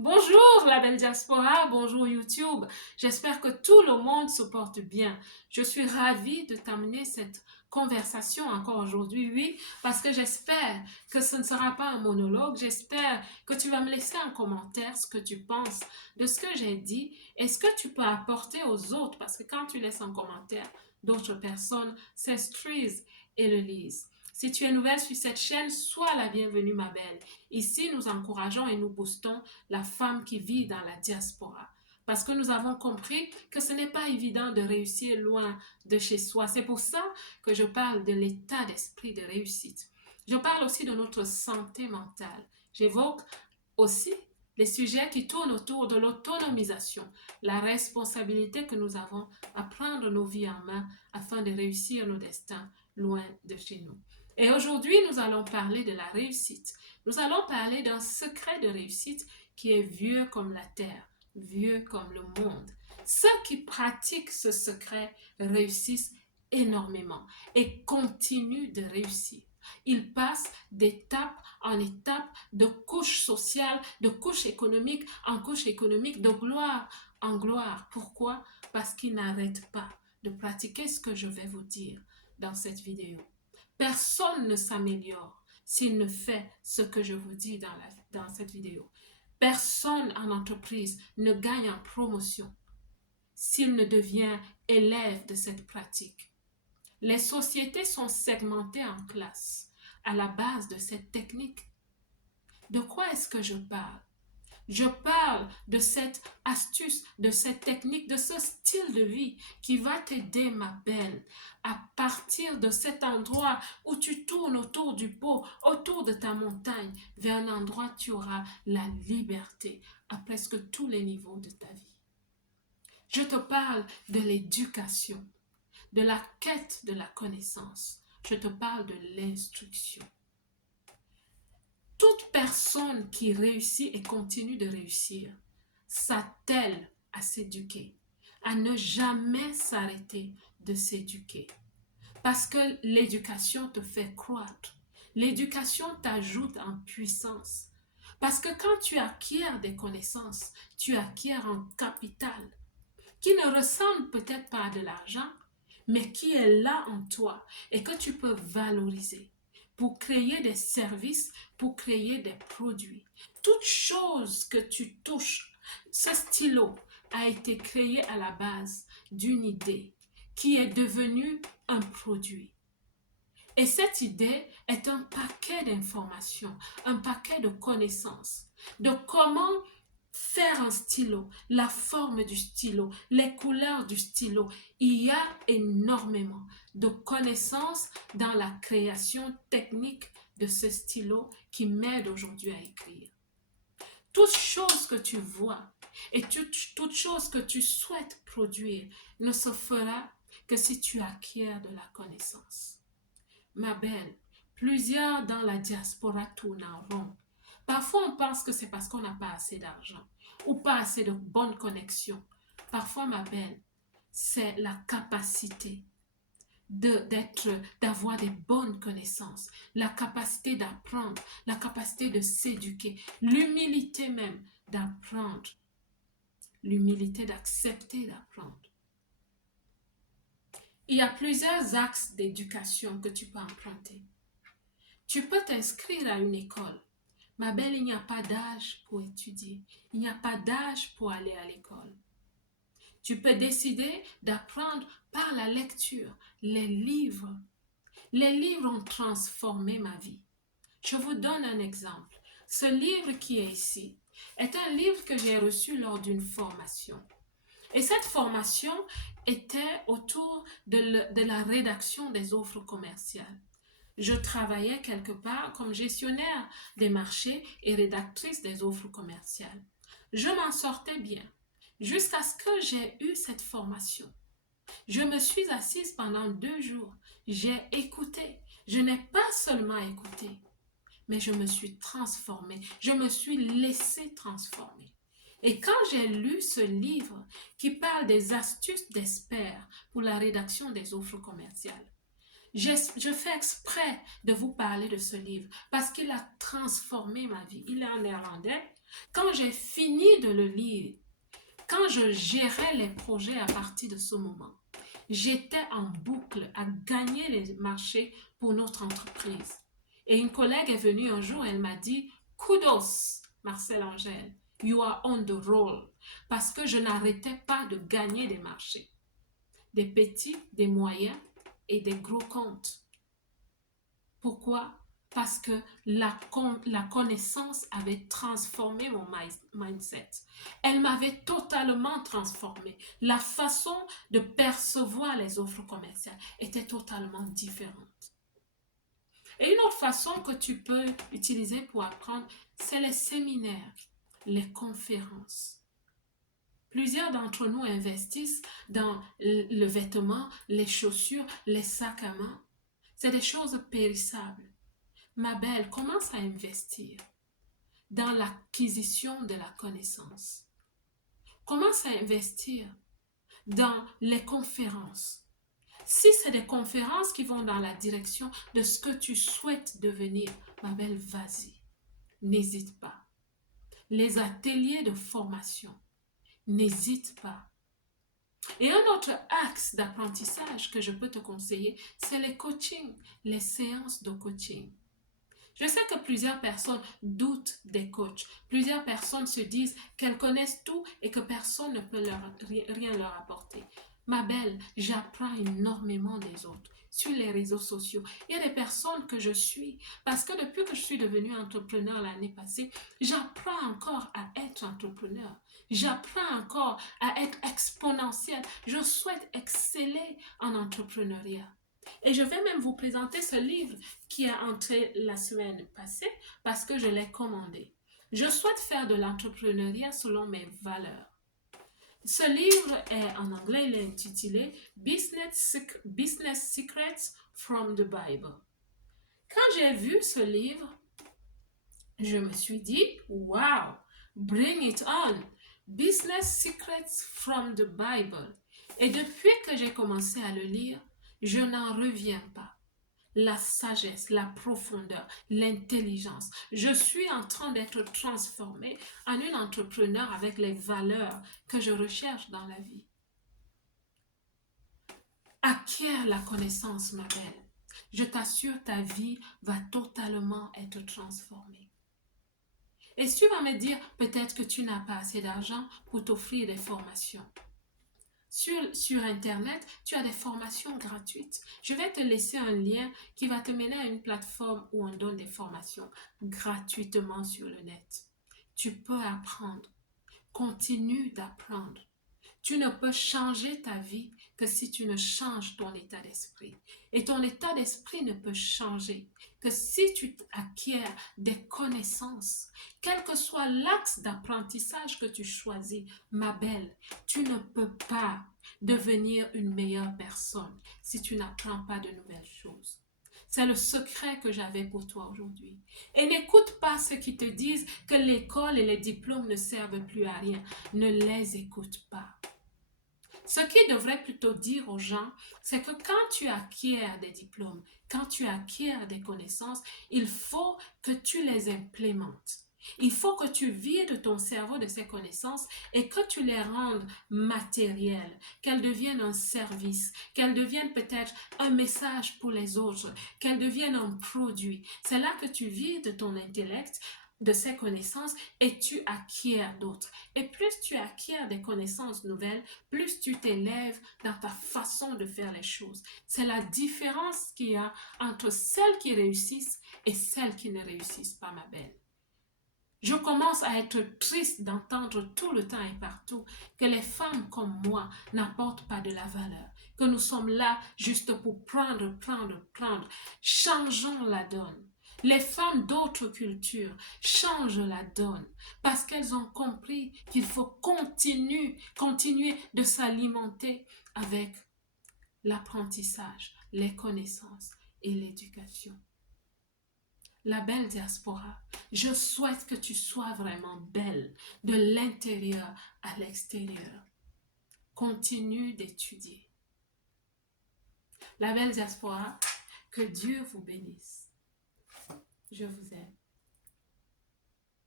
Bonjour la belle diaspora, bonjour YouTube. J'espère que tout le monde se porte bien. Je suis ravie de t'amener cette conversation encore aujourd'hui, oui, parce que j'espère que ce ne sera pas un monologue. J'espère que tu vas me laisser en commentaire ce que tu penses de ce que j'ai dit et ce que tu peux apporter aux autres, parce que quand tu laisses un commentaire, d'autres personnes s'instruisent et le lisent. Si tu es nouvelle sur cette chaîne, sois la bienvenue, ma belle. Ici, nous encourageons et nous boostons la femme qui vit dans la diaspora. Parce que nous avons compris que ce n'est pas évident de réussir loin de chez soi. C'est pour ça que je parle de l'état d'esprit de réussite. Je parle aussi de notre santé mentale. J'évoque aussi les sujets qui tournent autour de l'autonomisation, la responsabilité que nous avons à prendre nos vies en main afin de réussir nos destins loin de chez nous. Et aujourd'hui, nous allons parler de la réussite. Nous allons parler d'un secret de réussite qui est vieux comme la terre, vieux comme le monde. Ceux qui pratiquent ce secret réussissent énormément et continuent de réussir. Ils passent d'étape en étape, de couche sociale, de couche économique en couche économique, de gloire en gloire. Pourquoi? Parce qu'ils n'arrêtent pas de pratiquer ce que je vais vous dire dans cette vidéo. Personne ne s'améliore s'il ne fait ce que je vous dis dans cette vidéo. Personne en entreprise ne gagne en promotion s'il ne devient élève de cette pratique. Les sociétés sont segmentées en classes à la base de cette technique. De quoi est-ce que je parle? Je parle de cette astuce, de cette technique, de ce style de vie qui va t'aider, ma belle, à partir de cet endroit où tu tournes autour du pot, autour de ta montagne, vers un endroit où tu auras la liberté à presque tous les niveaux de ta vie. Je te parle de l'éducation, de la quête de la connaissance. Je te parle de l'instruction. Toute personne qui réussit et continue de réussir s'attelle à s'éduquer, à ne jamais s'arrêter de s'éduquer. Parce que l'éducation te fait croître. L'éducation t'ajoute en puissance. Parce que quand tu acquiers des connaissances, tu acquiers un capital qui ne ressemble peut-être pas à de l'argent, mais qui est là en toi et que tu peux valoriser pour créer des services, pour créer des produits. Toute chose que tu touches, ce stylo a été créé à la base d'une idée qui est devenue un produit. Et cette idée est un paquet d'informations, un paquet de connaissances, de comment faire un stylo, la forme du stylo, les couleurs du stylo. Il y a énormément de connaissances dans la création technique de ce stylo qui m'aide aujourd'hui à écrire. Toute chose que tu vois et toute chose que tu souhaites produire ne se fera que si tu acquiers de la connaissance. Ma belle, plusieurs dans la diaspora tournent en rond. Parfois, on pense que c'est parce qu'on n'a pas assez d'argent ou pas assez de bonnes connexions. Parfois, ma belle, c'est la capacité d'avoir des bonnes connaissances, la capacité d'apprendre, la capacité de s'éduquer, l'humilité même d'apprendre, l'humilité d'accepter d'apprendre. Il y a plusieurs axes d'éducation que tu peux emprunter. Tu peux t'inscrire à une école. Ma belle, il n'y a pas d'âge pour étudier. Il n'y a pas d'âge pour aller à l'école. Tu peux décider d'apprendre par la lecture, les livres. Les livres ont transformé ma vie. Je vous donne un exemple. Ce livre qui est ici est un livre que j'ai reçu lors d'une formation. Et cette formation était autour de la rédaction des offres commerciales. Je travaillais quelque part comme gestionnaire des marchés et rédactrice des offres commerciales. Je m'en sortais bien jusqu'à ce que j'ai eu cette formation. Je me suis assise pendant 2 jours. J'ai écouté. Je n'ai pas seulement écouté, mais je me suis transformée. Je me suis laissée transformer. Et quand j'ai lu ce livre qui parle des astuces d'experts pour la rédaction des offres commerciales, je fais exprès de vous parler de ce livre parce qu'il a transformé ma vie. Il est en néerlandais, Quand j'ai fini de le lire, quand je gérais les projets à partir de ce moment, j'étais en boucle à gagner les marchés pour notre entreprise. Et une collègue est venue un jour, elle m'a dit, kudos, Marcel Angèle, you are on the roll. Parce que je n'arrêtais pas de gagner des marchés. Des petits, des moyens et des gros comptes. Pourquoi? Parce que la connaissance avait transformé mon mindset. Elle m'avait totalement transformé. La façon de percevoir les offres commerciales était totalement différente. Et une autre façon que tu peux utiliser pour apprendre, c'est les séminaires, les conférences. Plusieurs d'entre nous investissent dans le vêtement, les chaussures, les sacs à main. C'est des choses périssables. Ma belle, commence à investir dans l'acquisition de la connaissance. Commence à investir dans les conférences. Si c'est des conférences qui vont dans la direction de ce que tu souhaites devenir, ma belle, vas-y. N'hésite pas. Les ateliers de formation, n'hésite pas. Et un autre axe d'apprentissage que je peux te conseiller, c'est les coachings, les séances de coaching. Je sais que plusieurs personnes doutent des coachs. Plusieurs personnes se disent qu'elles connaissent tout et que personne ne peut rien leur apporter. Ma belle, j'apprends énormément des autres sur les réseaux sociaux. Il y a des personnes que je suis parce que depuis que je suis devenue entrepreneur l'année passée, j'apprends encore à être entrepreneur. J'apprends encore à être exponentielle. Je souhaite exceller en entrepreneuriat. Et je vais même vous présenter ce livre qui est entré la semaine passée parce que je l'ai commandé. Je souhaite faire de l'entrepreneuriat selon mes valeurs. Ce livre est en anglais, il est intitulé Business Secrets from the Bible. Quand j'ai vu ce livre, je me suis dit, wow, bring it on! Business Secrets from the Bible. Et depuis que j'ai commencé à le lire, je n'en reviens pas. La sagesse, la profondeur, l'intelligence. Je suis en train d'être transformée en une entrepreneur avec les valeurs que je recherche dans la vie. Acquiert la connaissance, ma belle. Je t'assure, ta vie va totalement être transformée. Et si tu vas me dire, peut-être que tu n'as pas assez d'argent pour t'offrir des formations. Sur Internet, tu as des formations gratuites. Je vais te laisser un lien qui va te mener à une plateforme où on donne des formations gratuitement sur le net. Tu peux apprendre. Continue d'apprendre. Tu ne peux changer ta vie que si tu ne changes ton état d'esprit. Et ton état d'esprit ne peut changer que si tu acquiers des connaissances. Quel que soit l'axe d'apprentissage que tu choisis, ma belle, tu ne peux pas devenir une meilleure personne si tu n'apprends pas de nouvelles choses. C'est le secret que j'avais pour toi aujourd'hui. Et n'écoute pas ceux qui te disent que l'école et les diplômes ne servent plus à rien. Ne les écoute pas. Ce qui devrait plutôt dire aux gens, c'est que quand tu acquiers des diplômes, quand tu acquiers des connaissances, il faut que tu les implémentes. Il faut que tu vides ton cerveau de ces connaissances et que tu les rendes matérielles, qu'elles deviennent un service, qu'elles deviennent peut-être un message pour les autres, qu'elles deviennent un produit. C'est là que tu vides ton intellect de ces connaissances et tu acquiers d'autres. Et plus tu acquiers des connaissances nouvelles, plus tu t'élèves dans ta façon de faire les choses. C'est la différence qu'il y a entre celles qui réussissent et celles qui ne réussissent pas, ma belle. Je commence à être triste d'entendre tout le temps et partout que les femmes comme moi n'apportent pas de la valeur, que nous sommes là juste pour prendre. Changeons la donne. Les femmes d'autres cultures changent la donne parce qu'elles ont compris qu'il faut continuer de s'alimenter avec l'apprentissage, les connaissances et l'éducation. La belle diaspora, je souhaite que tu sois vraiment belle de l'intérieur à l'extérieur. Continue d'étudier. La belle diaspora, que Dieu vous bénisse. Je vous aime.